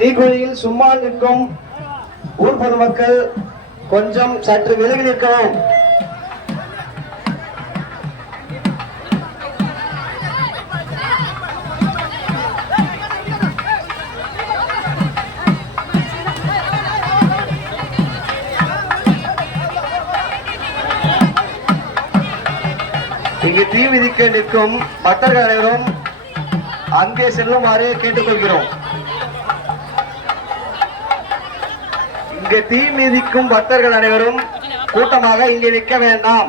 தீக்குழியில் சும்மா நிற்கும் ஊர் பொதுமக்கள் கொஞ்சம் சற்று விலகி நிற்கவும். இங்கு தீ மிதிக்க நிற்கும் பக்தர்கள் அனைவரும் அங்கே செல்லுமாறு கேட்டுக்கொள்கிறோம். இங்கு தீ மிதிக்கும் பக்தர்கள் அனைவரும் கூட்டமாக இங்கே நிற்க வேண்டாம்,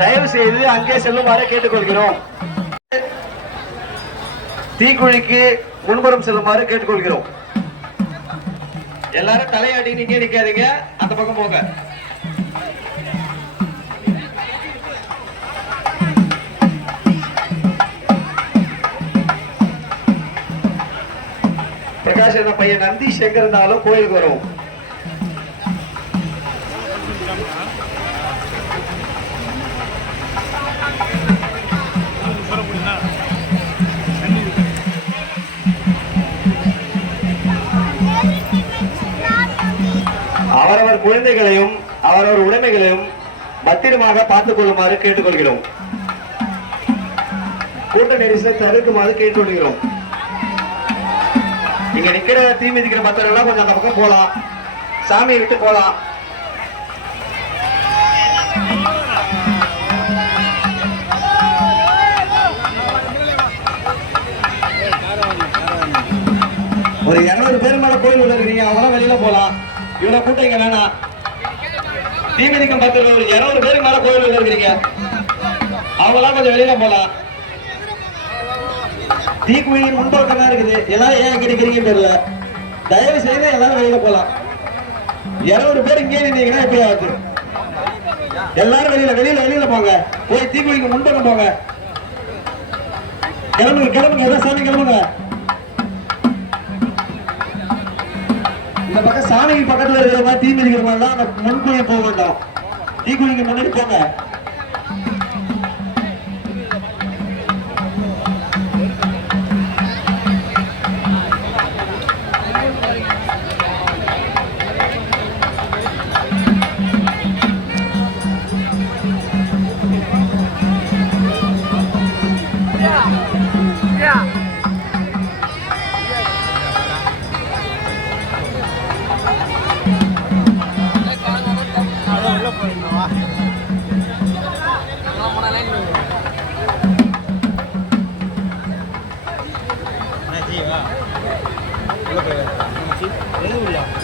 தயவு செய்து அங்கே செல்லுமாறு கேட்டுக்கொள்கிறோம். தீக்குழிக்கு முன்புறம் செல்லுமாறு கேட்டுக்கொள்கிறோம். எல்லாரும் தலையாட்டி இங்கே நிக்காதீங்க, அந்த பக்கம் போங்க. பிரகாஷ் என்ன பையன் நந்தீஷ் எங்க இருந்தாலும் கோயிலுக்கு வரும். அவரவர் குழந்தைகளையும் அவரவர் உடைமைகளையும் பத்திரமாக பார்த்துக் கொள்ளுமாறு கேட்டுக்கொள்கிறோம். கூட்ட நெரிசலை தவிர்க்குமாறு கேட்டுக்கொள்கிறோம். இங்க நிக்கிற தீ மிதிக்கிற பக்தர்கள் கொஞ்சம் அந்த பக்கம் போலாம், சாமியை விட்டு போலாம். ஒரு 200 பேர் மேல கோயில் உள்ள இருக்கீங்க, அவங்க வெளியில போலாம். இவ்வளவு கூட்டம் இங்க வேணாம். தீ மிதிக்கும் பக்தர்கள் ஒரு 200 பேருக்கு மேல கோயில் உள்ள இருக்கீங்க, அவங்களாம் கொஞ்சம் வெளியில போலாம். தீக்குழியின் முன்பக்கம் தான் இருக்குது, எல்லாரும் ஏன் கிடைக்கிறீங்கன்னு தெரியல. தயவு செய்து எல்லாரும் வெளியில போலாம். 200 பேர் இங்கே நின்றீங்கன்னா எப்படி ஆகுது? எல்லாரும் வெளியில போங்க. போய் தீக்குழிக்கு முன்பக்கம் போங்க. கிளம்புங்க எல்லாம் சாமி கிளம்புங்க. இந்த பக்கம் சாமிக்கு பக்கத்துல இருக்கிற மாதிரி தீ மிதிக்கிற மாதிரி தான் அந்த முன்குழியை போக வேண்டாம். தீக்குழிக்கு முன்னாடி போங்க.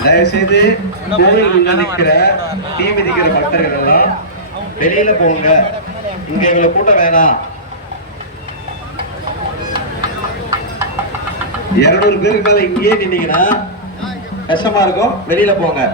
தயவுசெய்து கோவில் நிற்கிற தீ மிதிக்கிற பக்தர்கள் எல்லாம் வெளியில போங்க. இங்க எங்களை கூட்டம் வேணாம். 200 பேருக்கு மேல இங்கேயே நின்னீங்கன்னா கஷ்டமா இருக்கும். வெளியில போங்க.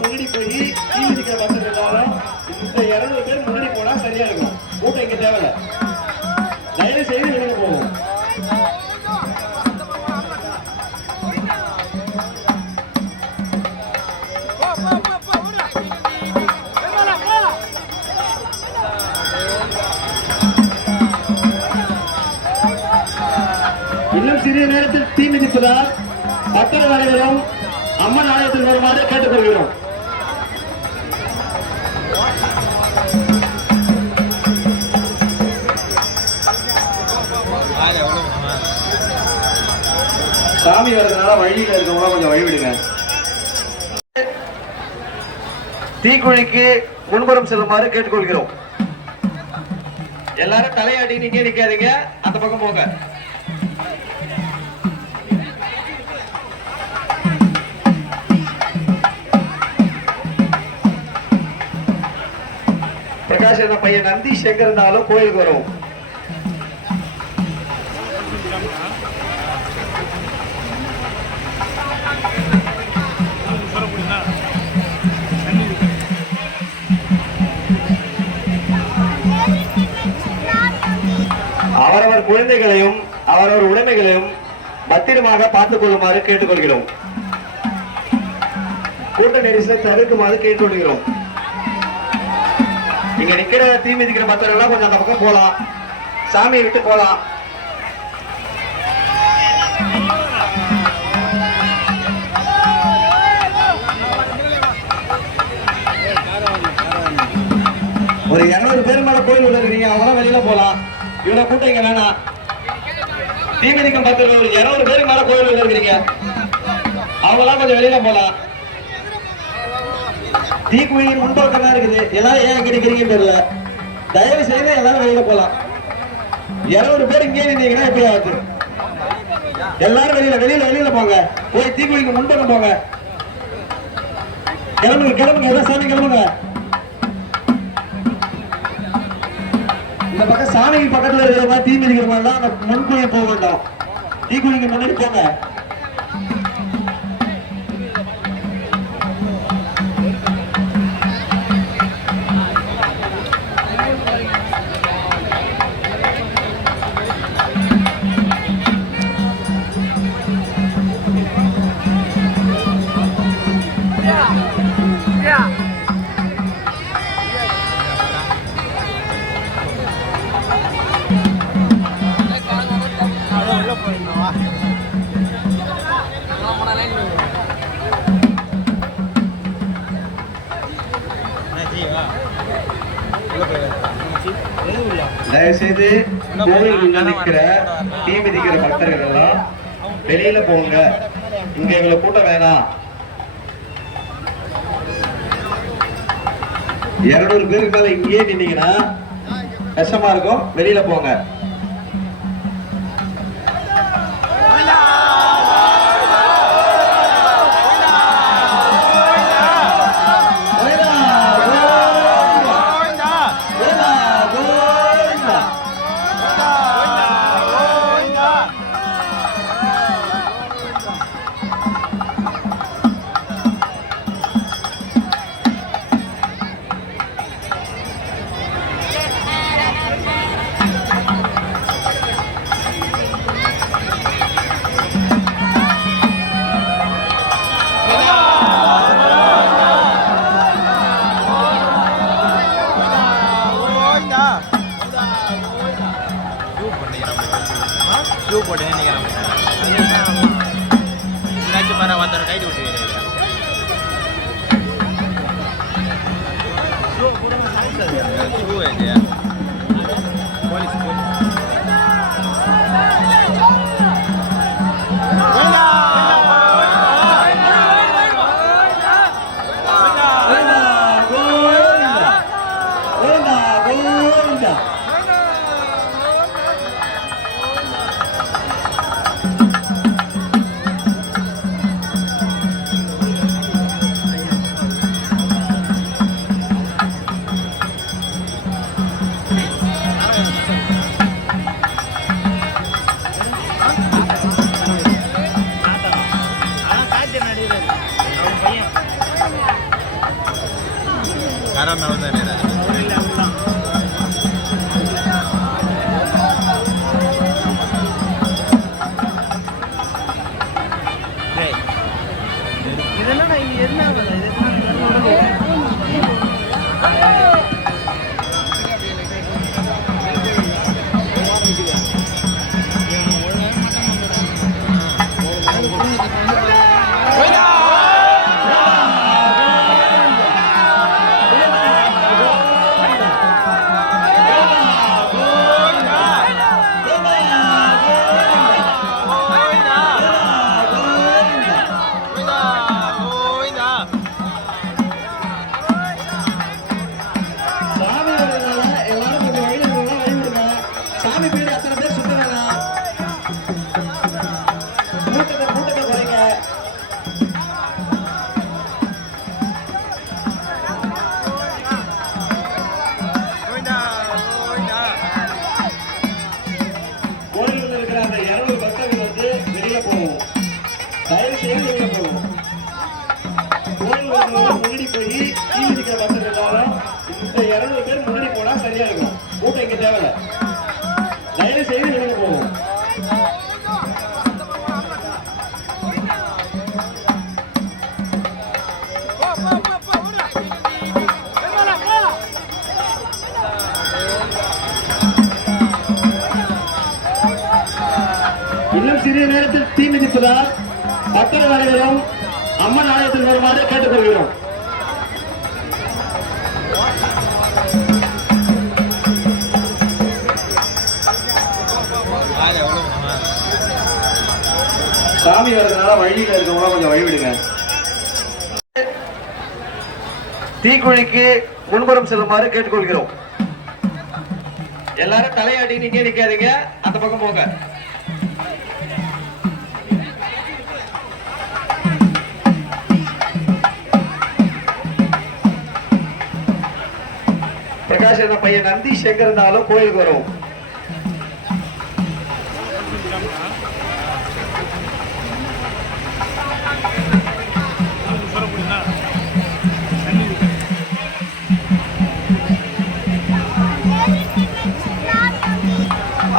முன்னாடி போய் தீவிதிக்கிற பஸ் இருந்தாலும் இந்த 200 பேர் முன்னாடி போனா சரியா இருக்கும். கூட்டம் இங்க தேவையில்ல. தயவு செய்து வெளியே போவோம். இன்னும் சிறிய நேரத்தில் தீ மிதிப்பதால் பக்தர்கள் அனைவரும் அம்மன் ஆலயத்தில் வருமாறு கேட்டுக்கொள்கிறோம். சாமி வரதுனால வழியில் இருக்கவங்க கொஞ்சம் வழிவிடுங்க. தீக்குழிக்கு முன்புறம் செல்லுமாறு கேட்டுக்கொள்கிறோம். எல்லாரும் தலையாட்டி நீங்க நிக்காதீங்க, அந்த பக்கம் போங்க. பிரகாஷ் என்ன பையன் நந்தி சேகர்னாலும் கோயிலுக்கு வரும். அவரவர் குழந்தைகளையும் அவரவர் உடைமைகளையும் பத்திரமாக பார்த்துக் கொள்ளுமாறு கேட்டுக்கொள்கிறோம். கூட்ட நெரிசலை தவிர்க்குமாறு கேட்டுக்கொள்கிறோம். இங்க நிக்கிற தீ மிதிக்கிற பக்தர்கள் கொஞ்சம் அந்த பக்கம் போலாம், சாமியை விட்டு போலாம். ஒரு 200 பேர் மேல கோயில் உள்ள இருக்கீங்க, அவங்க வெளியில போலாம். இவ்வளவு கூட்டம் இங்க வேணாம். தீ மிதிக்கும் பக்தர்கள் ஒரு 200 பேருக்கு மேல கோயில் உள்ள இருக்கிறீங்க, அவங்களாம் கொஞ்சம் வெளியில போலாம். தீக்குழியின் முன்பக்கம் தான் இருக்குது. எல்லாரும் ஏன் கிடைக்கிறீங்கன்னு தெரியல. தயவு செய்து எல்லாரும் வெளியில போலாம். 200 பேர் இங்கே நின்றீங்கன்னா எப்படி ஆகுது? எல்லாரும் வெளியில போங்க. போய் தீக்குழிக்கு முன்பக்கம் போங்க. கிளம்புங்க எல்லாம் சாமி கிளம்புங்க. இந்த பக்கம் சாமிக்கு பக்கத்துல இருக்கிற மாதிரி தீ மிதிக்கிற மாதிரி தான் அந்த முன்குழியை போக வேண்டாம். தீக்குழிக்கு முன்னாடி போங்க. தயவுசெய்து கோவில் நிற்கிற தீ மிதிக்கிற பக்தர்கள் எல்லாம் வெளியில போங்க. இங்க எங்களை கூட்டம் வேணாம். 200 பேருக்கு மேல இங்கேயே நின்னீங்கன்னா கஷ்டமா இருக்கும். வெளியில போங்க. ஷூ போட்டு நினைக்கிறேன் பாரு ஒருத்தர் கைட்டு விட்டு ஷூ இது போலீஸ் முன்னாடி போய் தீ மிதிக்கிற பசங்க இருந்தாலும் இந்த 200 பேர் முன்னாடி போனா சரியா இருக்கும். கூட்டம் இங்க தேவையில்ல. தயவு செய்து வெளியே போவோம். இன்னும் சிறிய நேரத்தில் தீ மிதிப்பதால் பக்தர்கள் அனைவரும் அம்மன் ஆலயத்தில் வருமாறு கேட்டுக்கொள்கிறோம். சாமி வரதுனால வழியில் இருக்கவங்க கொஞ்சம் வழிவிடுங்க. தீக்குழிக்கு முன்புறம் செல்லுமாறு கேட்டுக்கொள்கிறோம். எல்லாரும் தலையாட்டி நீங்க நிக்காதீங்க, அந்த பக்கம் போங்க. பிரகாஷ் என்ன பையன் நந்தீஷ் எங்க இருந்தாலும் கோயிலுக்கு வரும்.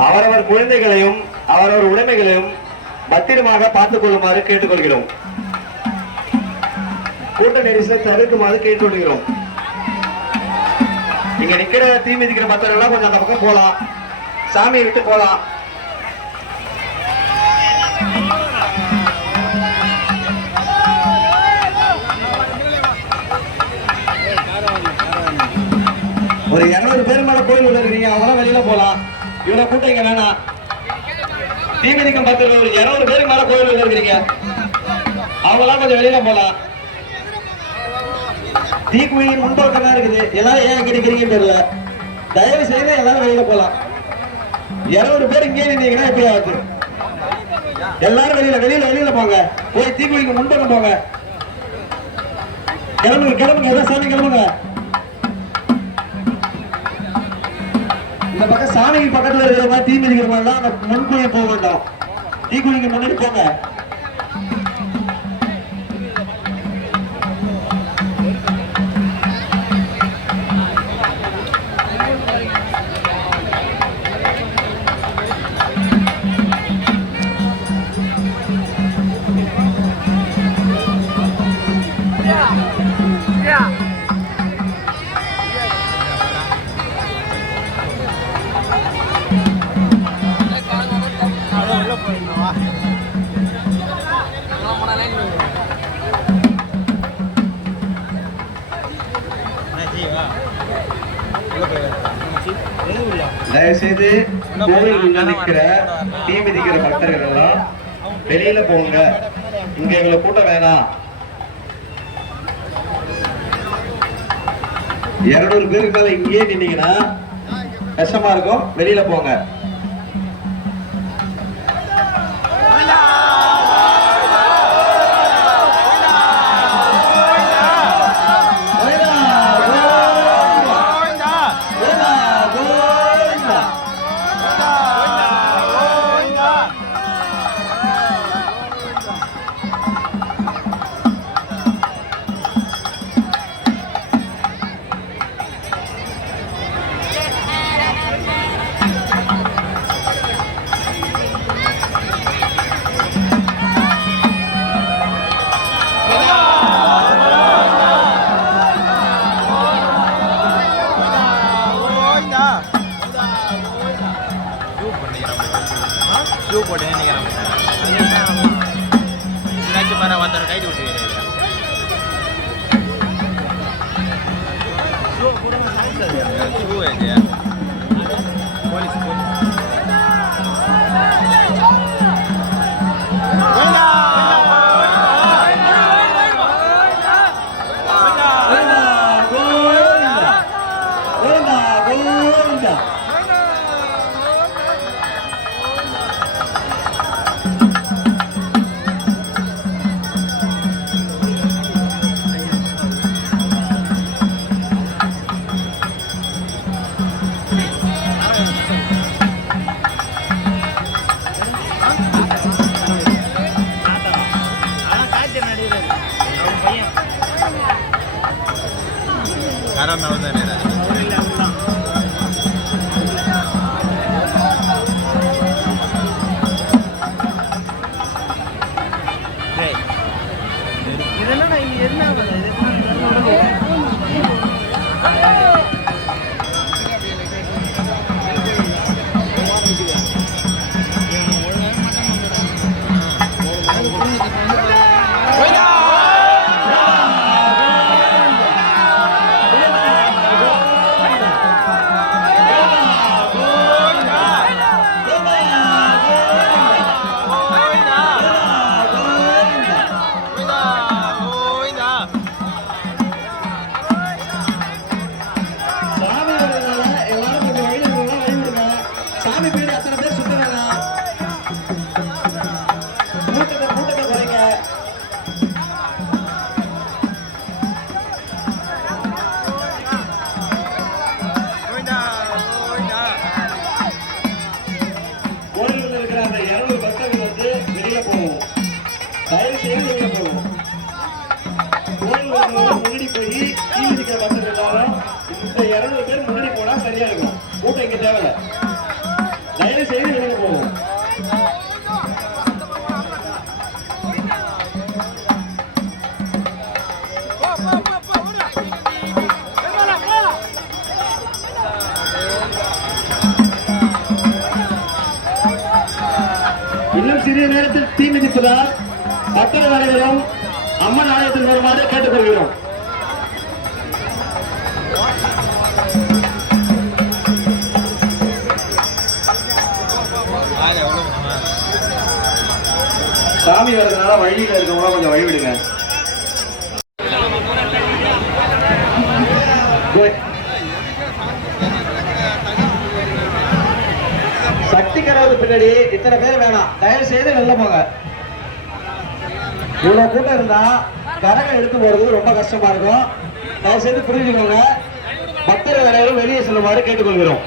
அவரவர் குழந்தைகளையும் அவரவர் உடைமைகளையும் பத்திரமாக பார்த்துக் கொள்ளுமாறு கேட்டுக்கொள்கிறோம். கூட்ட நெரிசலை தவிர்க்குமாறு கேட்டுக்கொள்கிறோம். இங்க நிக்கிற தீ மிதிக்கிற பக்தர்கள் கொஞ்சம் அந்த பக்கம் போலாம், சாமியை விட்டு போலாம். ஒரு 200 பேர் மேல கோயில் உள்ள இருக்கீங்க, அவங்க வெளியில போலாம். இவ்வளவு கூட்டம் இங்க வேணாம். தீ மிதிக்கும் பக்தர்கள் ஒரு 200 பேருக்கு மேல கோயில் உள்ள இருக்கிறீங்க, அவங்களாம் கொஞ்சம் வெளியில போலாம். தீக்குழியின் முன்பக்கம் தான் இருக்குது. எல்லாரும் ஏன் கிடைக்கிறீங்கன்னு தெரியல. தயவு செய்து எல்லாரும் வெளியில போலாம். 200 பேர் இங்கே நின்றீங்கன்னா எப்படி ஆகுது? எல்லாரும் வெளியில போங்க. போய் தீக்குழிக்கு முன்பக்கம் போங்க. கிளம்புங்க எல்லாம் சாமி கிளம்புங்க. இந்த பக்கம் சாமிக்கு பக்கத்துல இருக்கிற மாதிரி தீ மிதிக்கிற மாதிரி தான் அந்த முன்குழியை போக வேண்டாம். தீக்குழிக்கு முன்னாடி போங்க. தயவுசெய்து கோவில் உள்ள நிக்கிற தீ மிதிக்கிற பக்தர்கள் எல்லாம் வெளியில போங்க. இங்க எங்களை கூட்டம் வேணாம். 200 பேருக்கு மேல இங்கேயே நின்னீங்கன்னா கஷ்டமா இருக்கும். வெளியில போங்க. முன்னாடி போய் தீ மிதிக்கிற பசங்க இருந்தாலும் இந்த 200 பேர் முன்னாடி போனா சரியா இருக்கும். கூட்டம் இங்க தேவையில்ல. தயவு செய்து வெளியே போவோம். இன்னும் சிறிய நேரத்தில் தீ மிதிப்பதால் பக்தர்கள் அனைவரும் அம்மன் ஆலயத்தில் வருமாறு கேட்டுக்கொள்கிறோம். சாமி வரதுனால வழியில் இருக்கவங்க கொஞ்சம் வழி விடுங்க. சக்தி கரவுக்கு பின்னாடி இத்தனை பேர் வேணாம். தயவு செய்து வெளில போங்க. இவ்வளவு கூட்டம் இருந்தா கரகம் எடுத்து போறது ரொம்ப கஷ்டமா இருக்கும். தயவு செய்து புரிஞ்சுக்கோங்க. பக்தர்கள் அனைவரும் வெளியே செல்லுமாறு கேட்டுக்கொள்கிறோம்.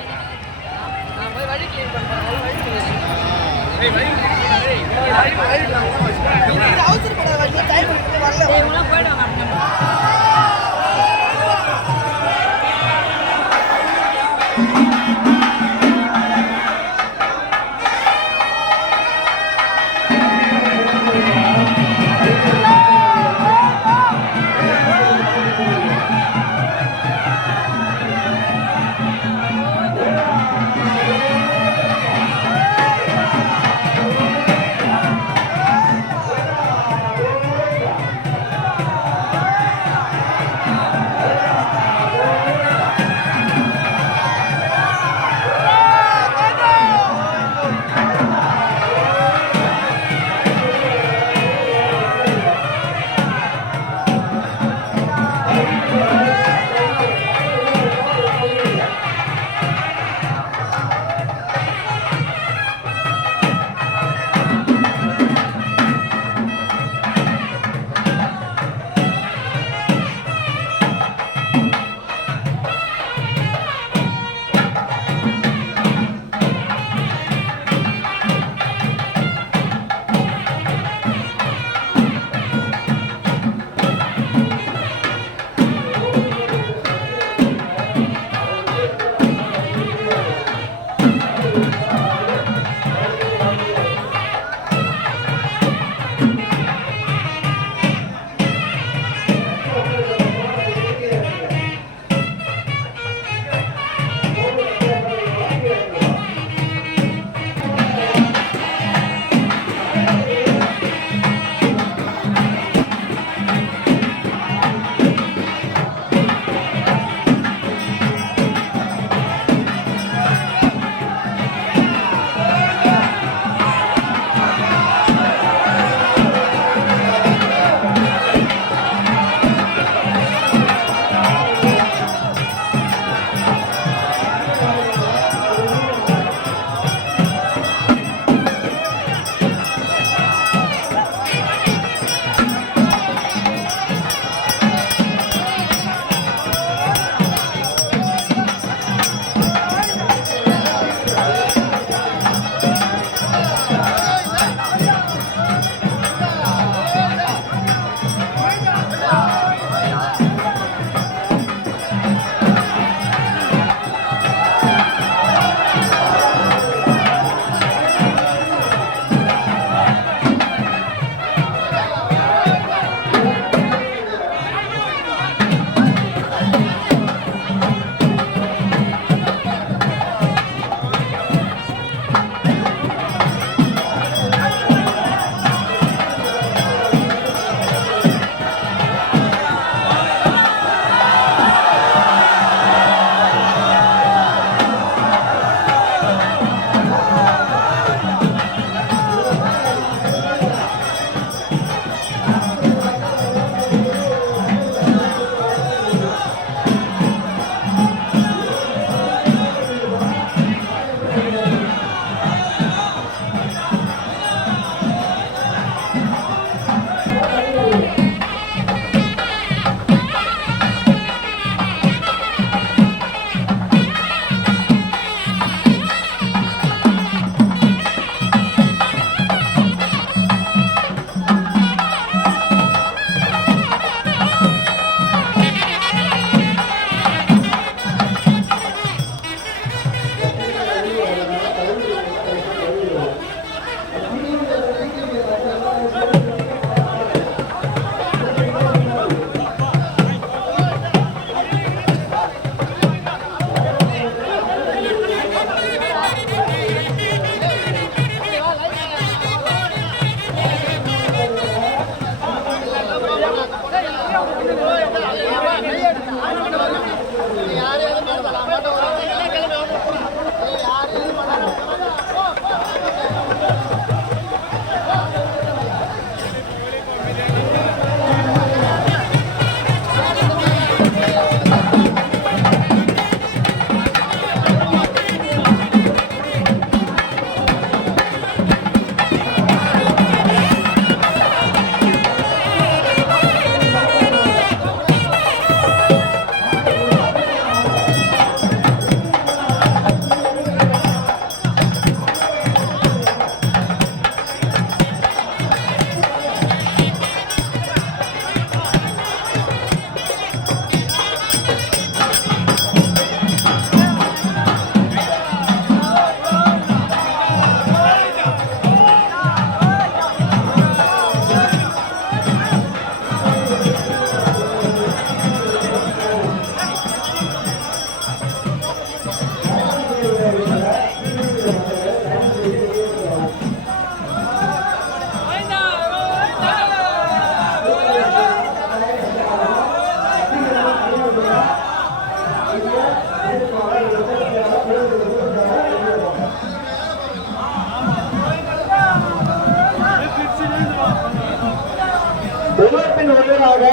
மெதுவாக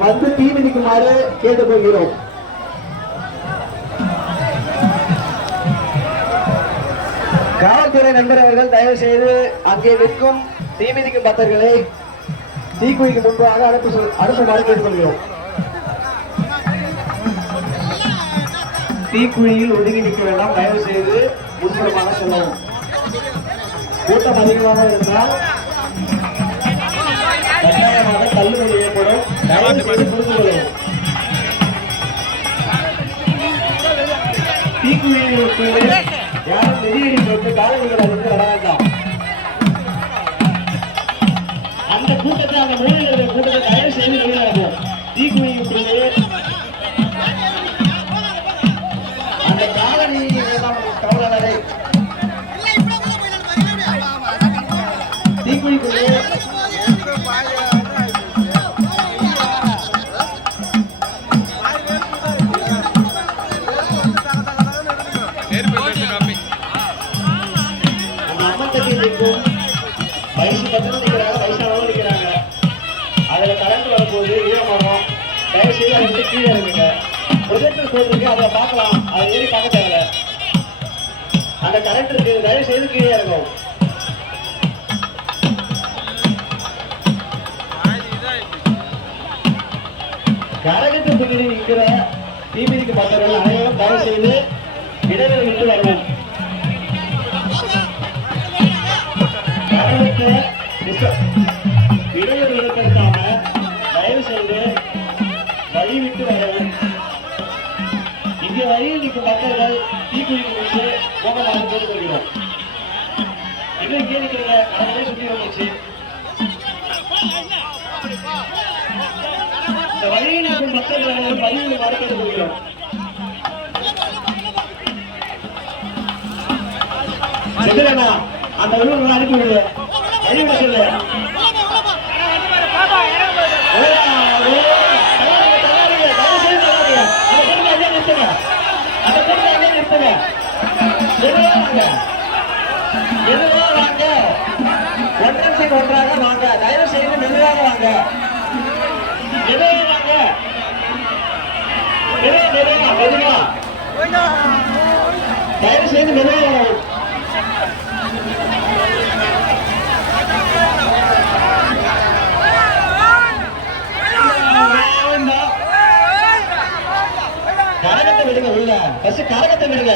வந்து தீ மிதிக்குமாறு கேட்டுக்கொள்கிறோம். காவல்துறை நண்பர்கள் தயவு செய்து அங்கே நிற்கும் தீமிதிக்கும் பக்தர்களை தீக்குழிக்கு முன்பாக அனுப்புமாறு கேட்டுக்கொள்கிறோம். தீக்குழியில் ஒதுங்கி நிற்க வேண்டாம், தயவு செய்து முன்புறமாக செல்லவும். கூட்டம் அதிகமாக இருந்தால் கட்டாயமாக தள்ளுபடி ஏற்படும். தயவு செய்து புரிந்து கொள்ளவும். தீக்குழியில் யாரும் நெறியடி போட்டு காலணிகள் அறிந்து வர வேண்டாம். அந்த கூட்டத்தை அந்த மூலையில் இருக்கிற கூட்டத்தை தயவு செய்து வெளியாகும். தீக்குழிக்குள்ளே அந்த காலனி கவலை தீக்குழிக்குள்ளே வயசு பத்திரம் நிற்கிறாங்க, வயசானவங்க நிற்கிறாங்க. அதுல கரண்ட் வரும்போது ஈரமரம் தயவு செய்து அதை வந்து கீழே இருக்குங்க. ப்ரொஜெக்டர் போட்டிருக்கு, அதை பார்க்கலாம். அதை ஏறி பார்க்க தேவையில்ல. அந்த கரண்ட் இருக்கு, தயவு செய்து கீழே இருக்கும். கரகத்தை பின்னாடி நிற்கிற தீமிதிக்கு பக்தர்கள் அனைவரும் தயவு செய்து இடைவெளி விட்டு வரணும். இடையூறு ஏற்படுத்தாம தயவு செய்து வழி விட்டு வரவும். இங்கே வழியில் நிற்கும் மக்கள் தீக்குழிக்கு முடிச்சு போகமாக கேட்டுக்கொள்கிறோம். எங்கே கேட்கிறீங்க? கடவுளே சுற்றி வந்துச்சு. இந்த வழியில் நிற்கும் மக்கள் வழியில் வர கேட்டுக்கொள்கிறோம். செதுரனா அந்த ஊருக்கு அனுப்பி விடு. வழிவிட சொல்லு. ஒன்றாக வாங்க. தயவு செய்து மெதுவாக வாங்க. மெதுவாக வாங்க. மெதுவா தயவு செய்து மெதுவாக வாங்க. கரகத்தை விடுங்க. உள்ள கரகத்தை விடுங்க.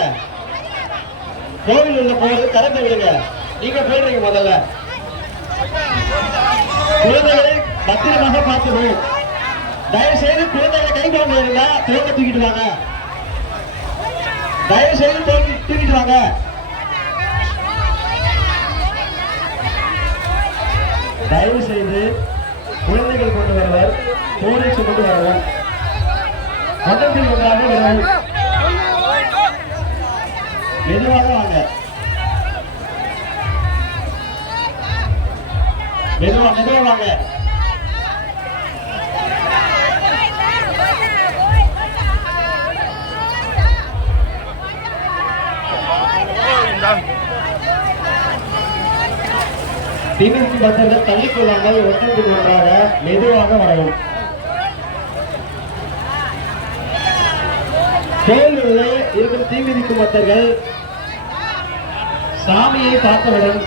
கோவில் உள்ள போறது கரகத்தை விடுங்க. நீங்க போயிடுறீங்க. முதல்ல குழந்தைகளை பத்திரமாக பார்க்கணும். தயவு செய்து குழந்தைகளை கை குழந்தை இருந்தா தோக்க தூக்கிட்டு வாங்க. தயவு செய்து தூக்கிட்டு வாங்க. தயவு செய்து குழந்தைகள் கொண்டு வருவர் தோலை சுமந்து வரவும். மட்டத்தில் ஒன்றாக வரவும். மெதுவாக வாங்க. மெதுவாக வாங்க. தீமிதிக்கு பக்தர்கள் தள்ளிக்கொள்ளாமல் ஒன்றற்கு ஒன்றாக மெதுவாக வரவும். கோயிலுள்ளே இருக்கும் தீமிதிக்கும் பக்தர்கள் சாமியை பார்த்தவுடன்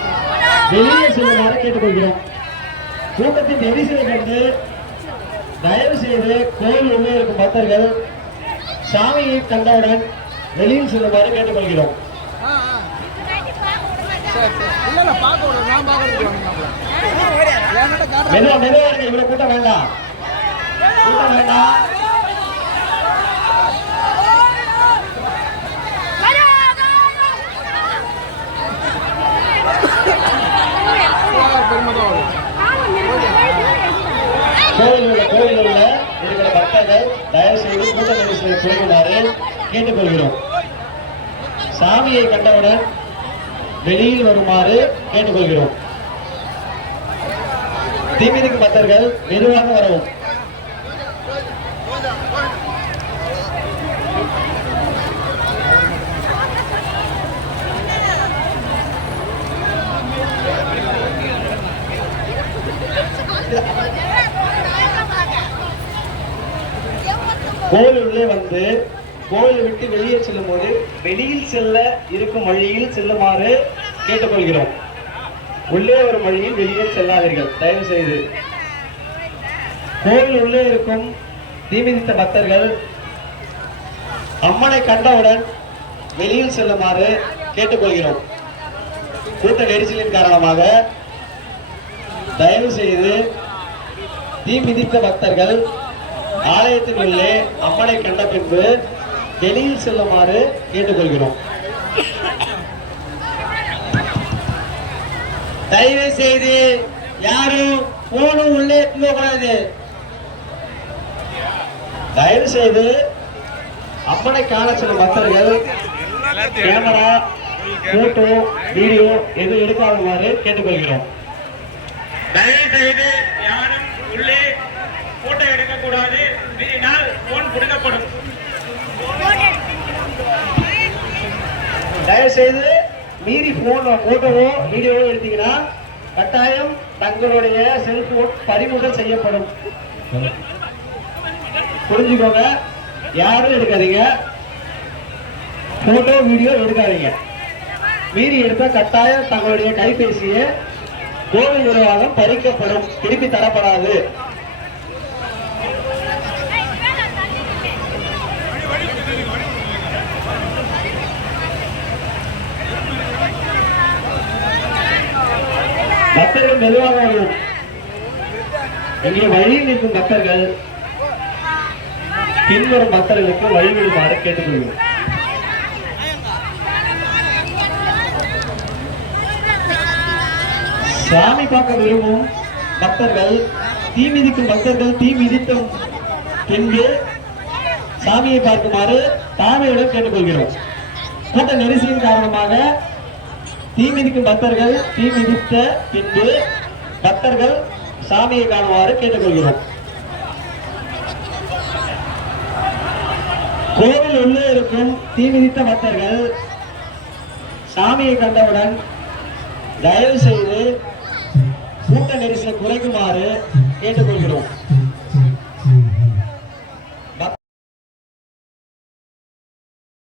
வெளியே செல்லுமாறு கேட்டுக்கொள்கிறோம். கூட்டத்தின் நெரிசலை கண்டு தயவு செய்து கோயில் உள்ளே இருக்கும் பக்தர்கள் சாமியை கண்டவுடன் வெளியில் செல்லுமாறு கேட்டுக்கொள்கிறோம். மெதுவா மெதுவா இருக்க. இவ்வளவு கூட்டம் வேண்டாம். கூட்டம் வேண்டாம். கோயில் உள்ள இருக்கிற பக்தர்கள் தயவு செய்து கூட்ட நெரிசலை குறைக்குமாறு கேட்டுக்கொள்கிறோம். சாமியை கண்டவுடன் வெளியில் வருமாறு கேட்டுக்கொள்கிறோம். தீமிதிக்கும் பக்தர்கள் மெதுவாக வரவும். கோவில் உள்ளே வந்து கோவிலை விட்டு வெளியே செல்லும் போது வெளியில் செல்ல இருக்கும் வழியில் செல்லுமாறு கேட்டுக்கொள்கிறோம். உள்ளே வரும் வழியில் வெளியே செல்லாதீர்கள் தயவு செய்து. கோவில் உள்ளே இருக்கும் தீமிதித்த பக்தர்கள் அம்மனை கண்டவுடன் வெளியில் செல்லுமாறு கேட்டுக்கொள்கிறோம். கூட்ட நெரிசலின் காரணமாக தயவு செய்து தீமிதித்த பக்தர்கள் ஆலயத்தின் உள்ளே அம்மனை கண்ட பின்பு வெளியில் செல்லுமாறு கேட்டுக்கொள்கிறோம். தயவு செய்து யாரும் போனும் உள்ளே கூடாது. தயவு செய்து அம்மனை காண செல்லும் பக்தர்கள் கேமரா, போட்டோ, வீடியோ எதுவும் எடுக்காதவாறு கேட்டுக்கொள்கிறோம். தயவு செய்து யாரும் உள்ளே போட்டோ எடுக்கக்கூடாது. மீறினால் போன் கொடுக்கப்படும். தயவு செய்து மீறி போட்டோவோ வீடியோவோ எடுத்தீங்கன்னா கட்டாயம் தங்களுடைய செல்போன் பறிமுதல் செய்யப்படும். புரிஞ்சுக்கோங்க. யாரும் எடுக்காதீங்க. போட்டோ வீடியோ எடுக்காதீங்க. மீறி எடுத்தா கட்டாயம் தங்களுடைய கைபேசியை கோவில் நிர்வாகம் பறிக்கப்படும், திருப்பி தரப்படாது. பக்தர்கள் மெதுவாக வரும். இங்கே வழியில் நிற்கும் பக்தர்கள் பின்வரும் பக்தர்களுக்கு வழிவிடுமாறு கேட்டுக்கொள்கிறோம். சாமி பார்க்க விரும்பும் பக்தர்கள் தீ மிதித்த பின்பு சாமியை பார்க்குமாறு தாழ்மையுடன் கேட்டுக்கொள்கிறோம். கூட்ட நெரிசலின் காரணமாக தீ மிதித்த பின்பு பக்தர்கள் சாமியை காணுமாறு கேட்டுக்கொள்கிறோம். கோவில் உள்ளே இருக்கும் தீ மிதித்த பக்தர்கள் சாமியை கண்டவுடன் தயவு செய்து கூட்ட நெரிசலை குறைக்குமாறு